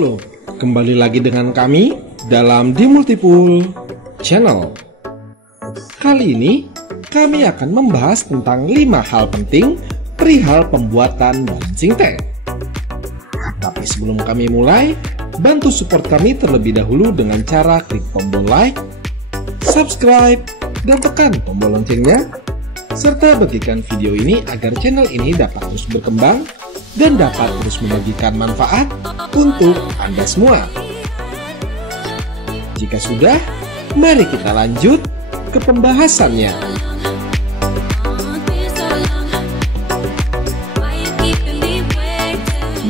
Halo, kembali lagi dengan kami dalam The Multipool Channel. Kali ini kami akan membahas tentang 5 hal penting perihal pembuatan balancing tank. Tapi sebelum kami mulai, bantu support kami terlebih dahulu dengan cara klik tombol like, subscribe, dan tekan tombol loncengnya, serta bagikan video ini agar channel ini dapat terus berkembang dan dapat terus membagikan manfaat untuk Anda semua. Jika sudah, mari kita lanjut ke pembahasannya.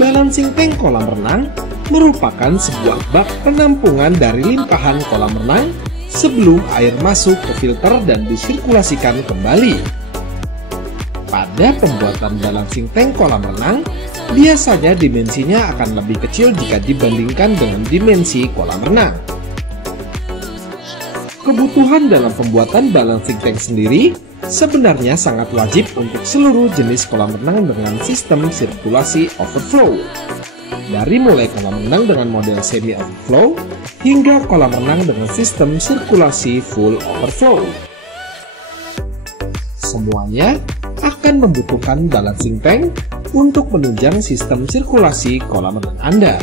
Balancing tank kolam renang merupakan sebuah bak penampungan dari limpahan kolam renang sebelum air masuk ke filter dan disirkulasikan kembali. Pada pembuatan balancing tank kolam renang, biasanya dimensinya akan lebih kecil jika dibandingkan dengan dimensi kolam renang. Kebutuhan dalam pembuatan balancing tank sendiri sebenarnya sangat wajib untuk seluruh jenis kolam renang dengan sistem sirkulasi overflow. Dari mulai kolam renang dengan model semi overflow hingga kolam renang dengan sistem sirkulasi full overflow. Semuanya akan membutuhkan balancing tank untuk menunjang sistem sirkulasi kolam renang Anda.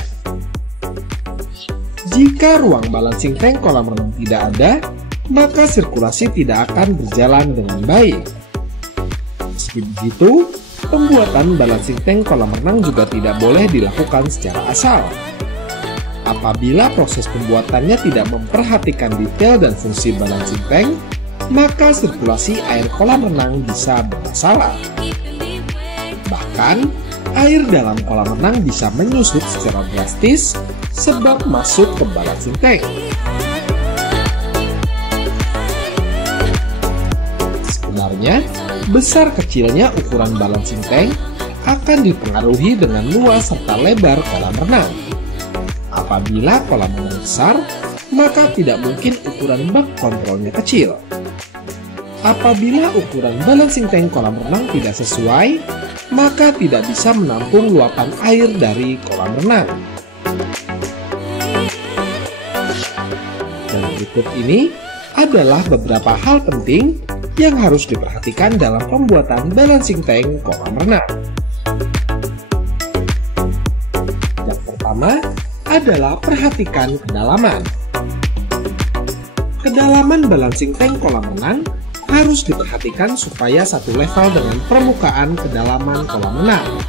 Jika ruang balancing tank kolam renang tidak ada, maka sirkulasi tidak akan berjalan dengan baik. Meski begitu, pembuatan balancing tank kolam renang juga tidak boleh dilakukan secara asal. Apabila proses pembuatannya tidak memperhatikan detail dan fungsi balancing tank, maka sirkulasi air kolam renang bisa bermasalah. Bahkan, air dalam kolam renang bisa menyusut secara drastis sebab masuk ke balancing tank. Sebenarnya, besar kecilnya ukuran balancing tank akan dipengaruhi dengan luas serta lebar kolam renang. Apabila kolam renang besar, maka tidak mungkin ukuran bak kontrolnya kecil. Apabila ukuran balancing tank kolam renang tidak sesuai, maka tidak bisa menampung luapan air dari kolam renang. Dan berikut ini adalah beberapa hal penting yang harus diperhatikan dalam pembuatan balancing tank kolam renang. Yang pertama adalah perhatikan kedalaman. Kedalaman balancing tank kolam renang harus diperhatikan supaya satu level dengan permukaan kedalaman kolam renang.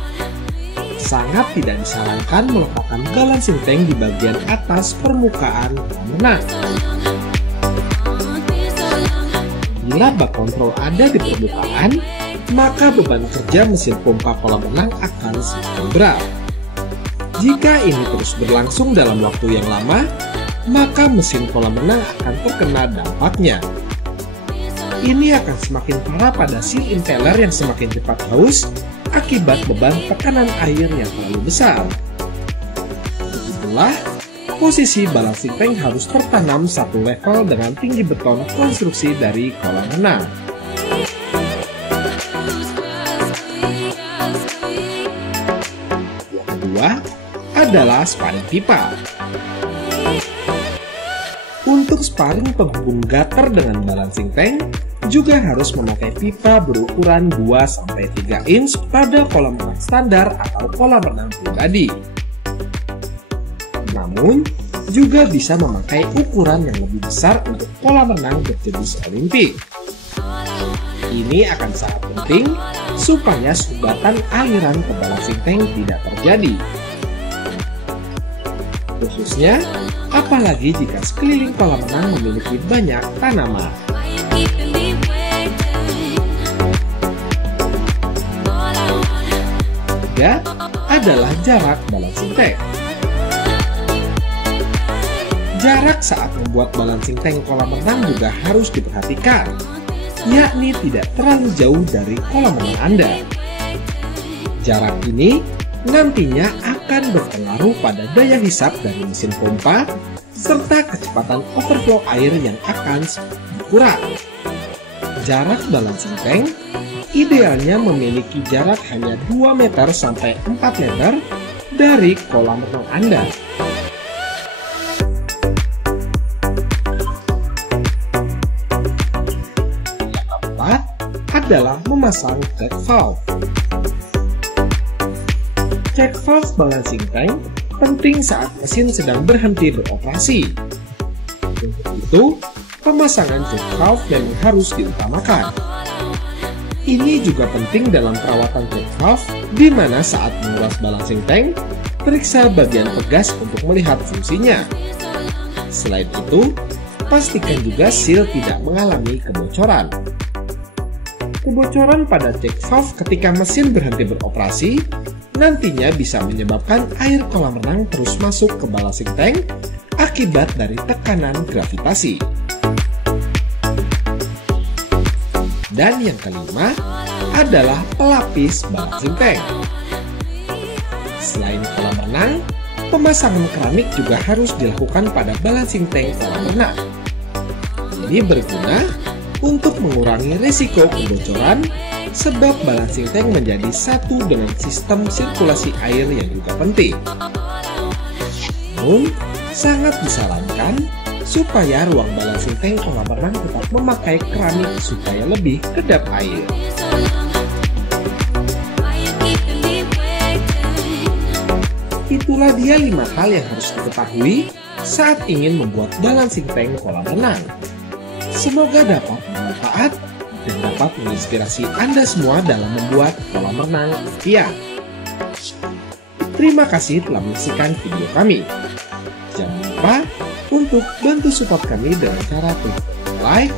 Sangat tidak disarankan meletakkan balancing tank di bagian atas permukaan kolam renang. Bila bak kontrol ada di permukaan, maka beban kerja mesin pompa kolam renang akan semakin berat. Jika ini terus berlangsung dalam waktu yang lama, maka mesin kolam renang akan terkena dampaknya. Ini akan semakin parah pada seal impeller yang semakin cepat haus akibat beban tekanan air yang terlalu besar. Begitulah, posisi balancing tank harus tertanam satu level dengan tinggi beton konstruksi dari kolam renang. Yang kedua adalah sparing pipa. Untuk sparing penghubung gutter dengan balancing tank, juga harus memakai pipa berukuran 2-3 inch pada kolam renang standar atau kolam renang pribadi. Namun, juga bisa memakai ukuran yang lebih besar untuk kolam renang berjenis Olimpik. Ini akan sangat penting supaya sumbatan aliran ke balancing tank tidak terjadi. Khususnya, apalagi jika sekeliling kolam renang memiliki banyak tanaman. Ketiga adalah jarak balancing tank. Jarak saat membuat balancing tank kolam renang juga harus diperhatikan, yakni tidak terlalu jauh dari kolam renang Anda. Jarak ini nantinya akan berpengaruh pada daya hisap dari mesin pompa serta kecepatan overflow air yang akan berkurang. Jarak balancing tank idealnya memiliki jarak hanya 2 meter sampai 4 meter dari kolam renang Anda. adalah memasang check valve. Check valve balancing tank penting saat mesin sedang berhenti beroperasi. Untuk itu, pemasangan check valve memang harus diutamakan. Ini juga penting dalam perawatan check valve, di mana saat menguras balancing tank, periksa bagian pegas untuk melihat fungsinya. Selain itu, pastikan juga seal tidak mengalami kebocoran. Kebocoran pada check valve ketika mesin berhenti beroperasi nantinya bisa menyebabkan air kolam renang terus masuk ke balancing tank akibat dari tekanan gravitasi. Dan yang kelima adalah pelapis balancing tank. Selain kolam renang, pemasangan keramik juga harus dilakukan pada balancing tank kolam renang. Ini berguna untuk mengurangi risiko kebocoran sebab balancing tank menjadi satu dengan sistem sirkulasi air yang juga penting. Namun, sangat disarankan supaya ruang balancing tank kolam renang tetap memakai keramik supaya lebih kedap air. Itulah dia 5 hal yang harus diketahui saat ingin membuat balancing tank kolam renang. Semoga dapat bermanfaat dan dapat menginspirasi Anda semua dalam membuat kolam renang impian. Terima kasih telah menyaksikan video kami. Jangan lupa untuk bantu support kami dengan cara klik like,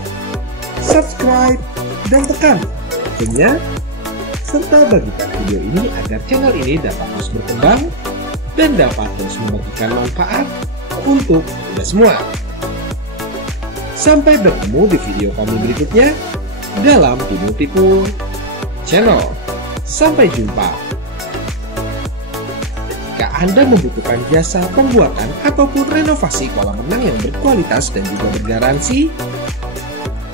subscribe, dan tekan loncengnya, serta bagikan video ini agar channel ini dapat terus berkembang dan dapat terus memberikan manfaat untuk kita semua. Sampai bertemu di video kami berikutnya dalam Dimultipool Channel. Sampai jumpa. Jika Anda membutuhkan jasa pembuatan ataupun renovasi kolam renang yang berkualitas dan juga bergaransi,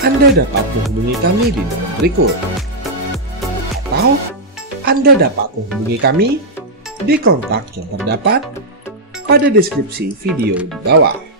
Anda dapat menghubungi kami di nomor berikut. Atau Anda dapat menghubungi kami di kontak yang terdapat pada deskripsi video di bawah.